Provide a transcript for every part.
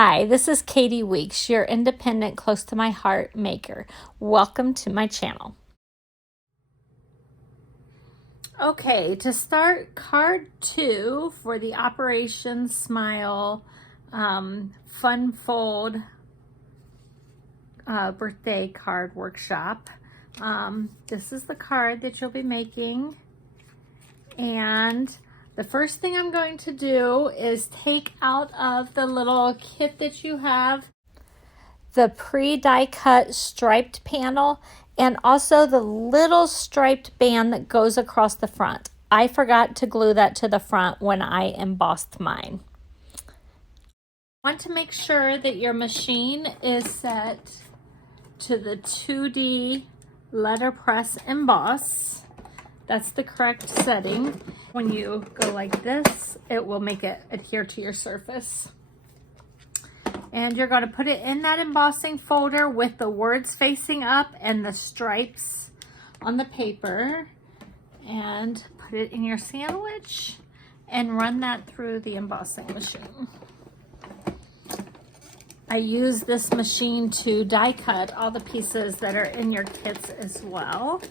Hi, this is Katie Weeks, your independent, close to my heart maker. Welcome to my channel. Okay, to start card 2 for the Operation Smile Fun Fold birthday card workshop. This is the card that you'll be making, and the first thing I'm going to do is take out of the little kit that you have the pre-die cut striped panel and also the little striped band that goes across the front. I forgot to glue that to the front when I embossed mine. Want to make sure that your machine is set to the 2D letterpress emboss. That's the correct setting. When you go like this, it will make it adhere to your surface. And you're going to put it in that embossing folder with the words facing up and the stripes on the paper, and put it in your sandwich and run that through the embossing machine. I use this machine to die cut all the pieces that are in your kits as well.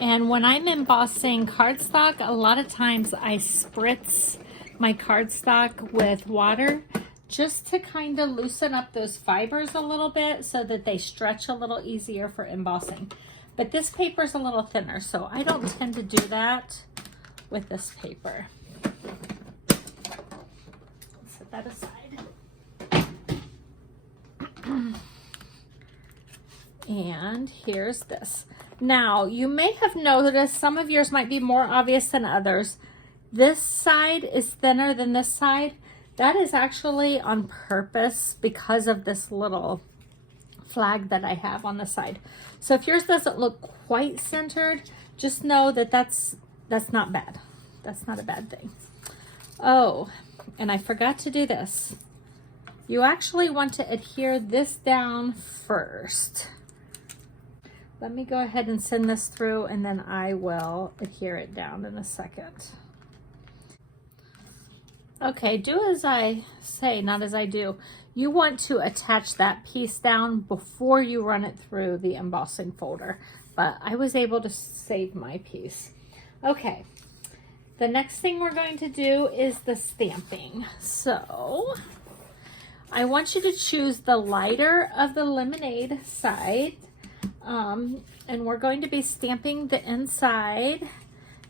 And when I'm embossing cardstock, a lot of times I spritz my cardstock with water just to kind of loosen up those fibers a little bit so that they stretch a little easier for embossing. But this paper is a little thinner, so I don't tend to do that with this paper. Set that aside. And here's this. Now, you may have noticed some of yours might be more obvious than others. This side is thinner than this side. That is actually on purpose because of this little flag that I have on the side. So if yours doesn't look quite centered, just know that that's not bad. That's not a bad thing. Oh, and I forgot to do this. You actually want to adhere this down first. Let me go ahead and send this through, and then I will adhere it down in a second. Okay, do as I say, not as I do. You want to attach that piece down before you run it through the embossing folder, but I was able to save my piece. Okay, the next thing we're going to do is the stamping. So I want you to choose the lighter of the lemonade side. And we're going to be stamping the inside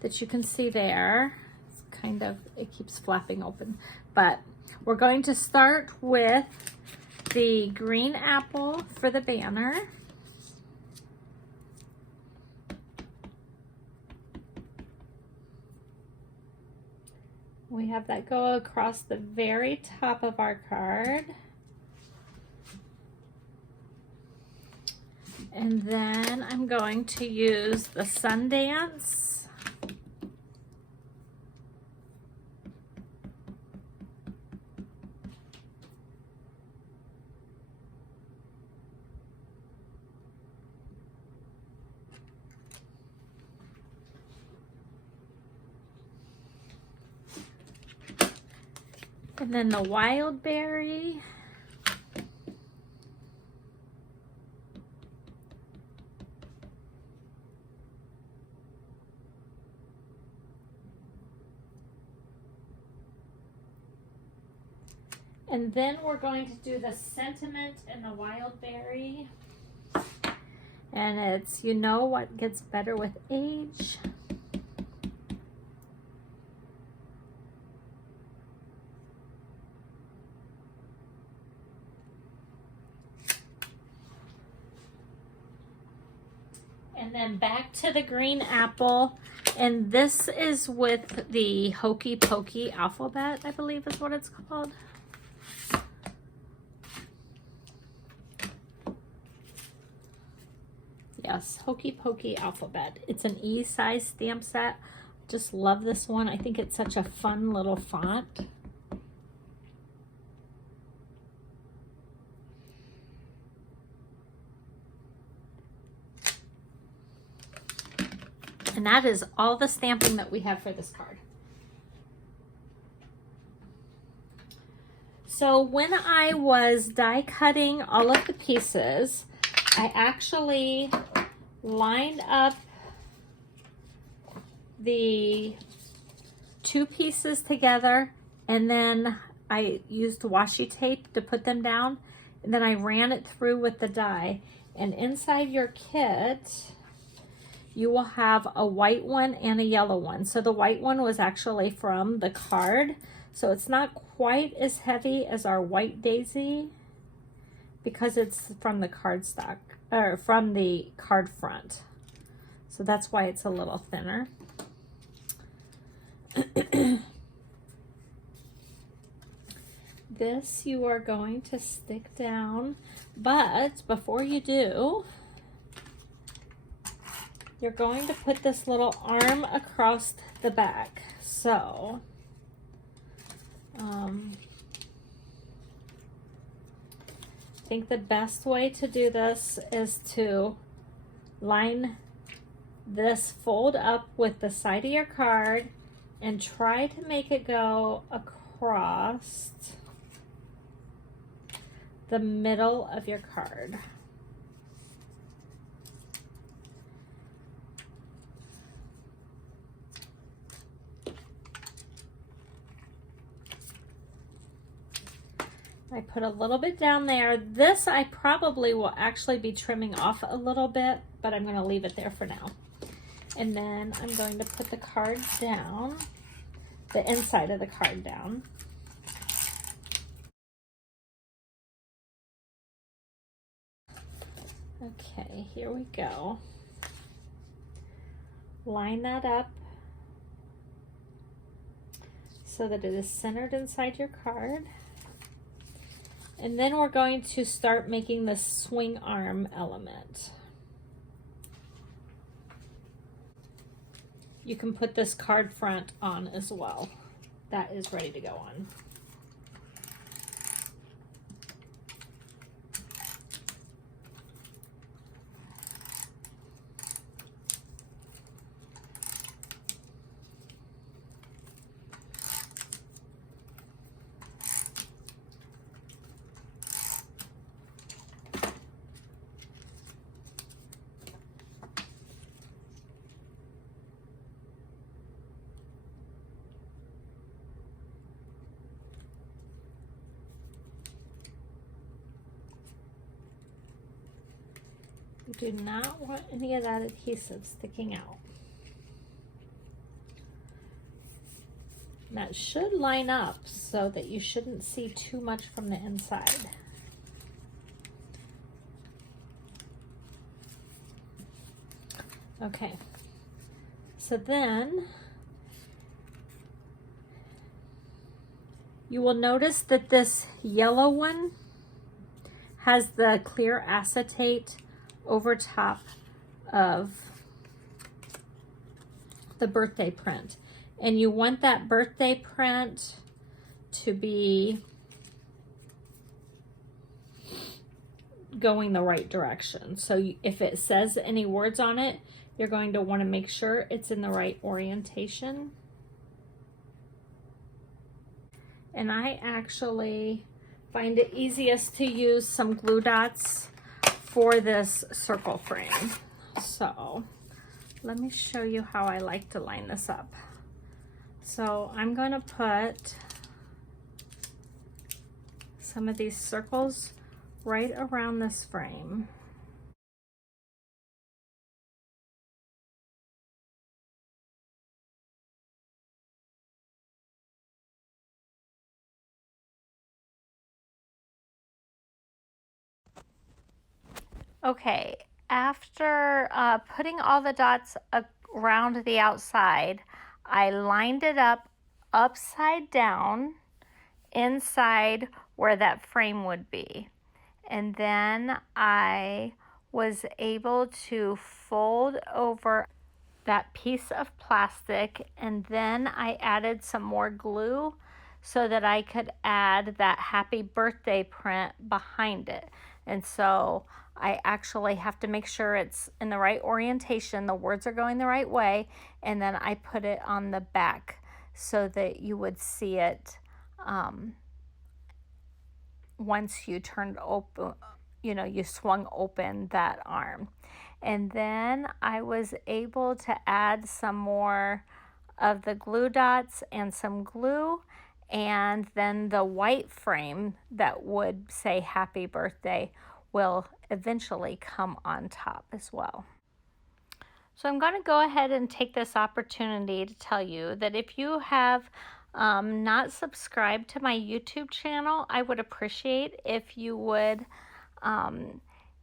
that you can see there. It's kind of, it keeps flapping open, but we're going to start with the green apple for the banner. We have that go across the very top of our card. And then I'm going to use the Sundance. And then the wild berry. And then we're going to do the sentiment and the wild berry. And it's, you know what gets better with age. And then back to the green apple. And this is with the Hokey Pokey alphabet, I believe is what it's called. Yes, Hokey Pokey alphabet. It's an E-size stamp set. Just love this one. I think it's such a fun little font. And that is all the stamping that we have for this card. So when I was die cutting all of the pieces, I actually lined up the two pieces together, and then I used washi tape to put them down, and then I ran it through with the die. And inside your kit, you will have a white one and a yellow one. So the white one was actually from the card, so it's not quite as heavy as our white daisy because it's from the cardstock, or from the card front. So that's why it's a little thinner. This you are going to stick down, but before you do, you're going to put this little arm across the back. So, I think the best way to do this is to line this fold up with the side of your card and try to make it go across the middle of your card. I put a little bit down there. This I probably will actually be trimming off a little bit, but I'm going to leave it there for now. And then I'm going to put the card down, the inside of the card down. Okay, here we go. Line that up so that it is centered inside your card. And then we're going to start making the swing arm element. You can put this card front on as well. That is ready to go on. You do not want any of that adhesive sticking out. And that should line up so that you shouldn't see too much from the inside. Okay, so then you will notice that this yellow one has the clear acetate over top of the birthday print, and you want that birthday print to be going the right direction. So if it says any words on it, you're going to want to make sure it's in the right orientation. And I actually find it easiest to use some glue dots for this circle frame. So let me show you how I like to line this up. So I'm going to put some of these circles right around this frame. Okay, after putting all the dots around the outside, I lined it up upside down inside where that frame would be. And then I was able to fold over that piece of plastic, and then I added some more glue so that I could add that happy birthday print behind it. And so I actually have to make sure it's in the right orientation, the words are going the right way, and then I put it on the back so that you would see it once you turned open, you know, you swung open that arm. And then I was able to add some more of the glue dots and some glue, and then the white frame that would say happy birthday will eventually come on top as well. So I'm going to go ahead and take this opportunity to tell you that if you have not subscribed to my YouTube channel, I would appreciate if you would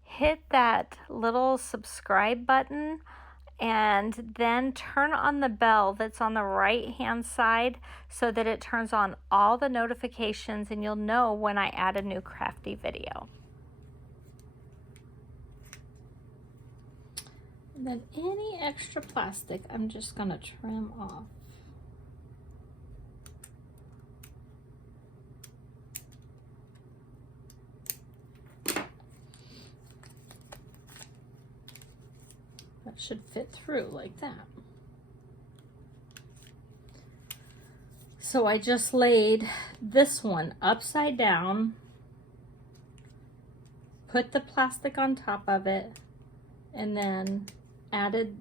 hit that little subscribe button and then turn on the bell that's on the right hand side so that it turns on all the notifications and you'll know when I add a new crafty video. And then any extra plastic I'm just going to trim off. That should fit through like that. So I just laid this one upside down, put the plastic on top of it, and then added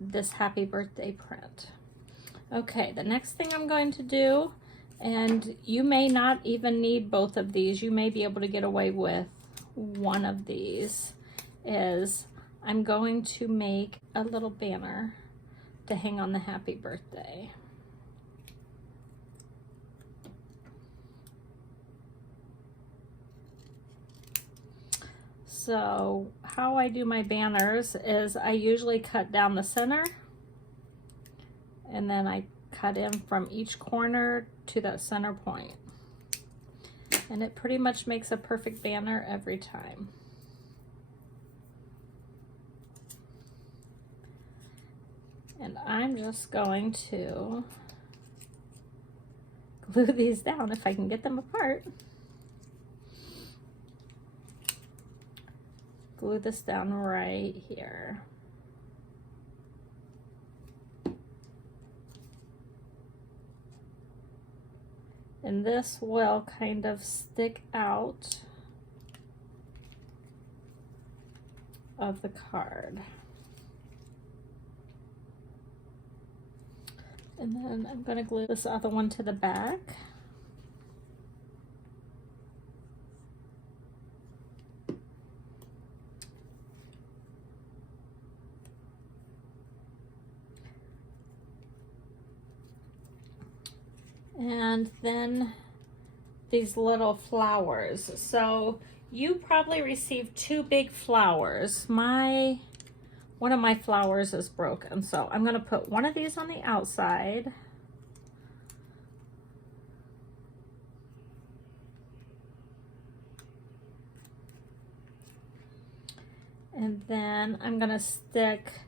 this happy birthday print. Okay, the next thing I'm going to do, and you may not even need both of these, you may be able to get away with one of these, is I'm going to make a little banner to hang on the happy birthday. So how I do my banners is I usually cut down the center and then I cut in from each corner to that center point. And it pretty much makes a perfect banner every time. And I'm just going to glue these down if I can get them apart. Glue this down right here. And this will kind of stick out of the card. And then I'm going to glue this other one to the back. And then these little flowers. So you probably received two big flowers. One of my flowers is broken, so I'm going to put one of these on the outside. And then I'm going to stick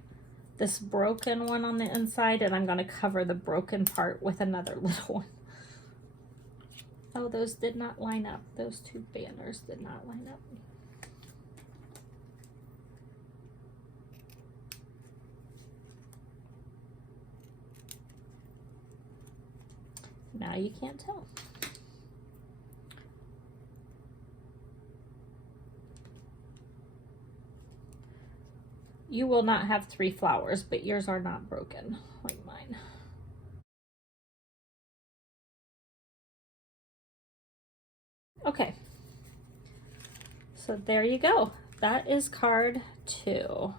this broken one on the inside, and I'm going to cover the broken part with another little one. Oh, those did not line up. Those two banners did not line up. Now you can't tell. You will not have 3 flowers, but yours are not broken like mine. Okay, so there you go. That is card 2.